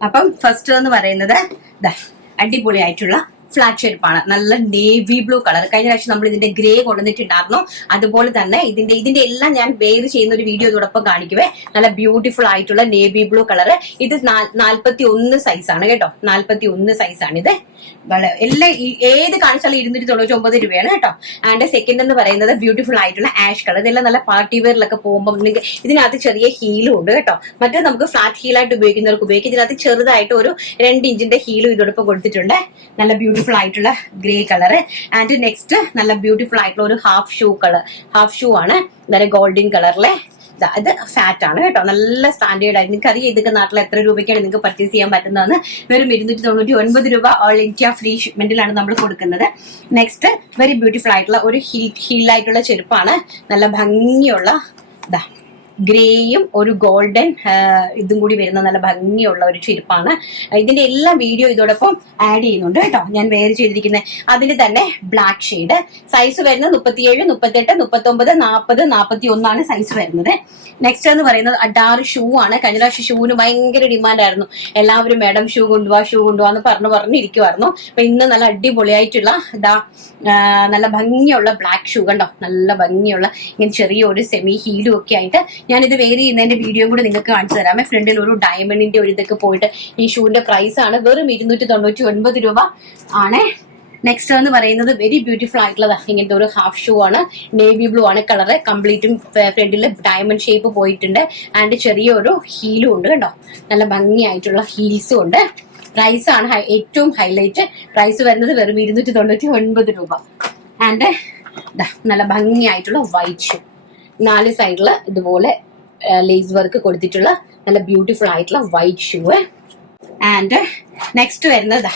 അപ്പം ഫസ്റ്റ് എന്ന് പറയുന്നത് അടിപൊളിയായിട്ടുള്ള ഫ്ലാറ്റ് ഷേപ്പാണ് നല്ല നേവി ബ്ലൂ കളർ കഴിഞ്ഞ പ്രാവശ്യം നമ്മൾ ഇതിന്റെ ഗ്രേ കൊണ്ടുവന്നിട്ടുണ്ടായിരുന്നു. അതുപോലെ തന്നെ ഇതിന്റെ ഇതിന്റെ എല്ലാം ഞാൻ വെയർ ചെയ്യുന്ന ഒരു വീഡിയോ ഇതോടൊപ്പം കാണിക്കുവേ. നല്ല ബ്യൂട്ടിഫുൾ ആയിട്ടുള്ള നേവി ബ്ലൂ കളർ ഇത് നാൽപ്പത്തി ഒന്ന് സൈസാണ് കേട്ടോ. നാൽപ്പത്തി ഒന്ന് സൈസാണ് ഇത്. എല്ലാ ഏത് കാണിച്ചാലും ഇരുന്നൂറ്റി തൊണ്ണൂറ്റി ഒമ്പത് രൂപയാണ് കേട്ടോ. ആൻഡ് സെക്കൻഡ് എന്ന് പറയുന്നത് ബ്യൂട്ടിഫുൾ ആയിട്ടുള്ള ആഷ് കളർ ഇതെല്ലാം നല്ല പാർട്ടി വെയറിലൊക്കെ പോകുമ്പോൾ നിങ്ങൾക്ക് ഇതിനകത്ത് ചെറിയ ഹീലും ഉണ്ട് കേട്ടോ. മറ്റേ നമുക്ക് ഫ്ലാറ്റ് ഹീലായിട്ട് ഉപയോഗിക്കുന്നവർക്ക് ഉപയോഗിക്കും. ഇതിനകത്ത് ചെറുതായിട്ട് ഒരു രണ്ട് ഇഞ്ചിന്റെ ഹീലും ഇതോടൊപ്പം കൊടുത്തിട്ടുണ്ട്. നല്ല ബ്യൂട്ടിഫുൾ ആയിട്ടുള്ള ഗ്രേ കളർ ആൻഡ് നെക്സ്റ്റ് നല്ല ബ്യൂട്ടിഫുൾ ആയിട്ടുള്ള ഒരു half shoe colour half shoe ആണ് നല്ല ഗോൾഡൻ കളറിലെ ഇത് ഫാറ്റ് ആണ് കേട്ടോ. നല്ല സ്റ്റാൻഡേർഡ് ആയി നിങ്ങൾക്ക് അറിയാം ഇതൊക്കെ നാട്ടിൽ എത്ര രൂപയ്ക്കാണ് നിങ്ങൾക്ക് പർച്ചേസ് ചെയ്യാൻ പറ്റുന്നതെന്ന്. വെറും ഇരുന്നൂറ്റി തൊണ്ണൂറ്റി ഒൻപത് രൂപ ഓൾ ഇന്ത്യ ഫ്രീ ഷിപ്മെന്റിലാണ് നമ്മൾ കൊടുക്കുന്നത്. നെക്സ്റ്റ് വെരി ബ്യൂട്ടിഫുൾ ആയിട്ടുള്ള ഒരു ഹീൽ ആയിട്ടുള്ള ചെരുപ്പാണ്. നല്ല ഭംഗിയുള്ള ഇതാ ഗ്രേയും ഒരു ഗോൾഡൻ ഇതും കൂടി വരുന്ന നല്ല ഭംഗിയുള്ള ഒരു ചെരുപ്പാണ്. ഇതിന്റെ എല്ലാ വീഡിയോ ഇതോടൊപ്പം ആഡ് ചെയ്യുന്നുണ്ട് കേട്ടോ. ഞാൻ വേറെ ചെയ്തിരിക്കുന്നത് അതിൽ തന്നെ ബ്ലാക്ക് ഷെയ്ഡ്. സൈസ് വരുന്നത് മുപ്പത്തിയേഴ് മുപ്പത്തെട്ട് മുപ്പത്തൊമ്പത് നാൽപ്പത് നാൽപ്പത്തി ഒന്നാണ് സൈസ് വരുന്നത്. നെക്സ്റ്റ് എന്ന് പറയുന്നത് അഡാറ് ഷൂ ആണ്. കഴിഞ്ഞ പ്രാവശ്യം ഷൂവിന് ഭയങ്കര ഡിമാൻഡ് ആയിരുന്നു. എല്ലാവരും മേഡം ഷൂ കൊണ്ടുപോവാ ഷൂ കൊണ്ടുപോവാന്ന് പറഞ്ഞു പറഞ്ഞിരിക്കുമായിരുന്നു അപ്പൊ ഇന്ന് നല്ല അടിപൊളിയായിട്ടുള്ള ഇതാ നല്ല ഭംഗിയുള്ള ബ്ലാക്ക് ഷൂ കണ്ടോ? നല്ല ഭംഗിയുള്ള ഇങ്ങനെ ചെറിയ ഒരു സെമി ഹീലും ഒക്കെ ആയിട്ട് ഞാനിത് വേറെ ചെയ്യുന്നതിന്റെ വീഡിയോ കൂടെ നിങ്ങൾക്ക് കാണിച്ചു തരാമേ ഫ്രണ്ടിൽ ഒരു ഡയമണ്ടിന്റെ ഒരു ഇതൊക്കെ പോയിട്ട് ഈ ഷൂവിന്റെ പ്രൈസ് ആണ്. വെറും ഇരുന്നൂറ്റി തൊണ്ണൂറ്റി ഒൻപത് രൂപ ആണ്. നെക്സ്റ്റ് എന്ന് പറയുന്നത് വെരി ബ്യൂട്ടിഫുൾ ആയിട്ടുള്ളത്. ഇങ്ങനത്തെ ഒരു ഹാഫ് ഷൂ ആണ്. നേവി ബ്ലൂ ആണ് കളറ് കംപ്ലീറ്റും ഫ്രണ്ടിൽ ഡയമണ്ട് ഷേപ്പ് പോയിട്ടുണ്ട്. ആൻഡ് ചെറിയൊരു ഹീലും ഉണ്ട് കേട്ടോ നല്ല ഭംഗിയായിട്ടുള്ള ഹീൽസും ഉണ്ട്. പ്രൈസ് ആണ് ഏറ്റവും ഹൈലൈറ്റ് പ്രൈസ് വരുന്നത് വെറും ഇരുന്നൂറ്റി തൊണ്ണൂറ്റി ഒൻപത് രൂപ ആൻഡ് നല്ല ഭംഗിയായിട്ടുള്ള വൈറ്റ് ഷൂ നാല് സൈഡിൽ ഇതുപോലെ ലേസ് വർക്ക് കൊടുത്തിട്ടുള്ള നല്ല ബ്യൂട്ടിഫുൾ ആയിട്ടുള്ള വൈറ്റ് ഷൂ ആൻഡ് നെക്സ്റ്റ് വരുന്നത്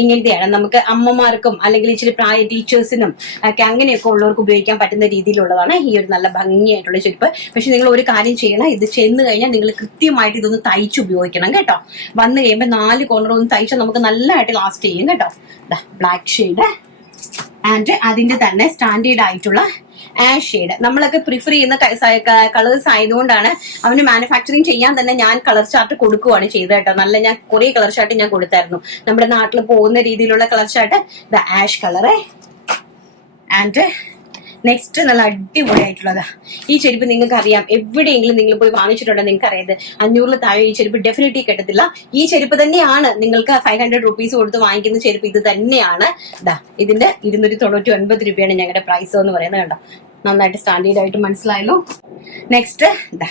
ഇങ്ങനത്തെയാണ്. നമുക്ക് അമ്മമാർക്കും അല്ലെങ്കിൽ ഇച്ചിരി പ്രായ ടീച്ചേഴ്സിനും ഒക്കെ അങ്ങനെയൊക്കെ ഉള്ളവർക്ക് ഉപയോഗിക്കാൻ പറ്റുന്ന രീതിയിലുള്ളതാണ് ഈ ഒരു നല്ല ഭംഗിയായിട്ടുള്ള ചെരുപ്പ്. പക്ഷെ നിങ്ങൾ ഒരു കാര്യം ചെയ്യണം ഇത് ചെന്ന് കഴിഞ്ഞാൽ നിങ്ങൾ കൃത്യമായിട്ട് ഇതൊന്ന് തയ്ച്ച് ഉപയോഗിക്കണം കേട്ടോ. വന്ന് കഴിയുമ്പോൾ നാല് കോർണർ ഒന്ന് തയ്ച്ചാൽ നമുക്ക് നല്ലതായിട്ട് ലാസ്റ്റ് ചെയ്യും കേട്ടോ. ബ്ലാക്ക് ഷെയ്ഡ് ആൻഡ് അതിന്റെ തന്നെ സ്റ്റാൻഡേർഡ് ആയിട്ടുള്ള ആഷ് ഷെയ്ഡ് നമ്മളൊക്കെ പ്രിഫർ ചെയ്യുന്ന കളേഴ്സ് ആയതുകൊണ്ടാണ് അവന് മാനുഫാക്ചറിങ് ചെയ്യാൻ തന്നെ ഞാൻ കളർ ചാർട്ട് കൊടുക്കുവാണ് ചെയ്തത് കേട്ടോ. നല്ല ഞാൻ കുറെ കളർ ചാർട്ട് ഞാൻ കൊടുത്തായിരുന്നു. നമ്മുടെ നാട്ടിൽ പോകുന്ന രീതിയിലുള്ള colour chart the ash colour and next നല്ല അടിപൊളിയായിട്ടുള്ളതാ. ഈ ചെരുപ്പ് നിങ്ങൾക്ക് അറിയാം എവിടെയെങ്കിലും നിങ്ങൾ പോയി വാങ്ങിച്ചിട്ടുണ്ടെങ്കിൽ നിങ്ങൾക്ക് അറിയാം അഞ്ഞൂറിൽ താഴെ ഈ ചെരുപ്പ് ഡെഫിനറ്റ്ലി കിട്ടത്തില്ല. ഈ ചെരുപ്പ് തന്നെയാണ് നിങ്ങൾക്ക് ഫൈവ് ഹൺഡ്രഡ് റുപ്പീസ് കൊടുത്ത് വാങ്ങിക്കുന്ന ചെരുപ്പ് ഇത് തന്നെയാണ്. ദാ ഇതിന്റെ ഇരുന്നൂറ്റി തൊണ്ണൂറ്റി ഒൻപത് രൂപയാണ് ഞങ്ങളുടെ പ്രൈസ് എന്ന് പറയുന്നത് കണ്ടോ. നന്നായിട്ട് സ്റ്റാൻഡേർഡ് ആയിട്ട് മനസ്സിലായല്ലോ. നെക്സ്റ്റ് ദാ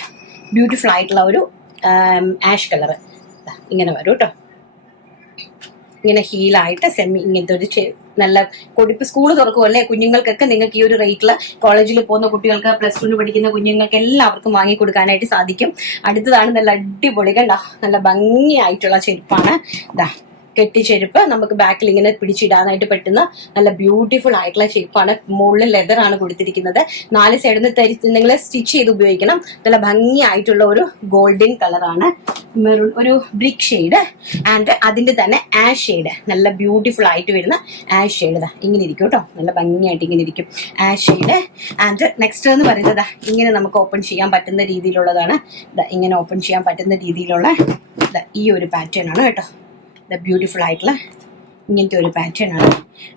ബ്യൂട്ടിഫുൾ ആയിട്ടുള്ള ഒരു ആഷ് കളർ ഇങ്ങനെ വരും കേട്ടോ ഇങ്ങനെ ഹീലായിട്ട് സെമി ഇങ്ങനത്തെ ഒരു നല്ല കൊടിപ്പ് സ്കൂൾ തുറക്കുമല്ലേ കുഞ്ഞുങ്ങൾക്കൊക്കെ നിങ്ങൾക്ക് ഈ ഒരു റേറ്റിൽ കോളേജിൽ പോകുന്ന കുട്ടികൾക്ക് പ്ലസ് ടുന് പഠിക്കുന്ന കുഞ്ഞുങ്ങൾക്ക് എല്ലാവർക്കും വാങ്ങി കൊടുക്കാനായിട്ട് സാധിക്കും. അടുത്തതാണ് നല്ല അടിപൊളി കണ്ട? നല്ല ഭംഗിയായിട്ടുള്ള ചെരുപ്പാണ്. ഇതാ കെട്ടിച്ചെരുപ്പ് നമുക്ക് ബാക്കിൽ ഇങ്ങനെ പിടിച്ചിടാനായിട്ട് പറ്റുന്ന നല്ല ബ്യൂട്ടിഫുൾ ആയിട്ടുള്ള ഷേപ്പാണ് മുകളിൽ ലെതർ ആണ് കൊടുത്തിരിക്കുന്നത്. നാല് സൈഡിൽ നിന്ന് നിങ്ങൾ സ്റ്റിച്ച് ചെയ്ത് ഉപയോഗിക്കണം. നല്ല ഭംഗിയായിട്ടുള്ള ഒരു ഗോൾഡൻ കളറാണ് മെറൂൺ ഒരു ബ്രിക് ഷെയ്ഡ് ആൻഡ് അതിന്റെ തന്നെ ആഷ് ഷെയ്ഡ് നല്ല ബ്യൂട്ടിഫുൾ ആയിട്ട് വരുന്ന ആഷ് ഷെയ്ഡ് ഇതാ ഇങ്ങനെ ഇരിക്കും കേട്ടോ. നല്ല ഭംഗിയായിട്ട് ഇങ്ങനെ ഇരിക്കും ആഷ് ഷെയ്ഡ് ആൻഡ് നെക്സ്റ്റ് എന്ന് പറയുന്നത് ദാ ഇങ്ങനെ നമുക്ക് ഓപ്പൺ ചെയ്യാൻ പറ്റുന്ന രീതിയിലുള്ളതാണ്. ദാ ഇങ്ങനെ ഓപ്പൺ ചെയ്യാൻ പറ്റുന്ന രീതിയിലുള്ള ദാ ഈ ഒരു പാറ്റേൺ ആണ് കേട്ടോ. ദ ബ്യൂട്ടിഫുൾ ആയിട്ടുള്ള ഇങ്ങനത്തെ ഒരു പാറ്റേൺ ആണ്.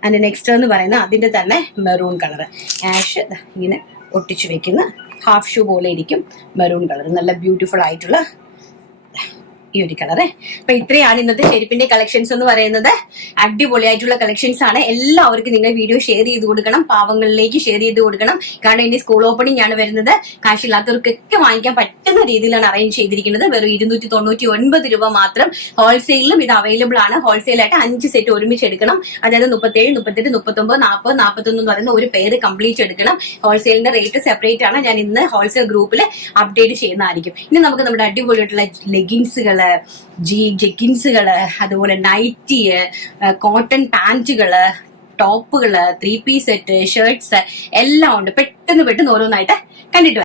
ആൻഡ് നെക്സ്റ്റ് എന്ന് പറയുന്നത് അതിന്റെ തന്നെ മെറൂൺ കളർ ആഷ് ഇങ്ങനെ ഒട്ടിച്ചു വെക്കുന്ന ഹാഫ് ഷൂ പോലെ ഇരിക്കും മെറൂൺ കളർ നല്ല ബ്യൂട്ടിഫുൾ ആയിട്ടുള്ള ഈ ഒരു കളറ് അപ്പൊ ഇത്രയാണ് ഇന്നത്തെ ചെരുപ്പിന്റെ കളക്ഷൻസ് എന്ന് പറയുന്നത്. അടിപൊളിയായിട്ടുള്ള കളക്ഷൻസ് ആണ്. എല്ലാവർക്കും നിങ്ങൾ വീഡിയോ ഷെയർ ചെയ്ത് കൊടുക്കണം. പാവങ്ങളിലേക്ക് ഷെയർ ചെയ്ത് കൊടുക്കണം. കാരണം ഇനി സ്കൂൾ ഓപ്പണിംഗ് ആണ് വരുന്നത്. കാശില്ലാത്തവർക്കൊക്കെ വാങ്ങിക്കാൻ പറ്റുന്ന രീതിയിലാണ് അറേഞ്ച് ചെയ്തിരിക്കുന്നത്. വെറും ഇരുന്നൂറ്റി തൊണ്ണൂറ്റി ഒൻപത് രൂപ മാത്രം ഹോൾസെയിലും ഇത് അവൈലബിൾ ആണ്. ഹോൾസെയിലായിട്ട് അഞ്ച് സെറ്റ് ഒരുമിച്ച് എടുക്കണം. അതായത് മുപ്പത്തേഴ് മുപ്പത്തെട്ട് മുപ്പത്തൊമ്പത് നാൽപ്പത് നാൽപ്പത്തൊന്ന് എന്ന് പറയുന്ന ഒരു പേര് കംപ്ലീറ്റ് എടുക്കണം. ഹോൾസെയിലിന്റെ റേറ്റ് സെപ്പറേറ്റ് ആണ്. ഞാൻ ഇന്ന് ഹോൾസെയിൽ ഗ്രൂപ്പിൽ അപ്ഡേറ്റ് ചെയ്യുന്നതായിരിക്കും. ഇനി നമുക്ക് നമ്മുടെ അടിപൊളിയായിട്ടുള്ള ലെഗിൻസുകൾ ജീ ജെഗിൻസുകൾ അതുപോലെ നൈറ്റി കോട്ടൺ പാന്റുകൾ ടോപ്പുകൾ ത്രീ പീസ് സെറ്റ് ഷർട്ട്സ് എല്ലാം ഉണ്ട് പെട്ടെന്ന് പെട്ടെന്ന് ഓരോന്നായിട്ട് കണ്ടിട്ട്.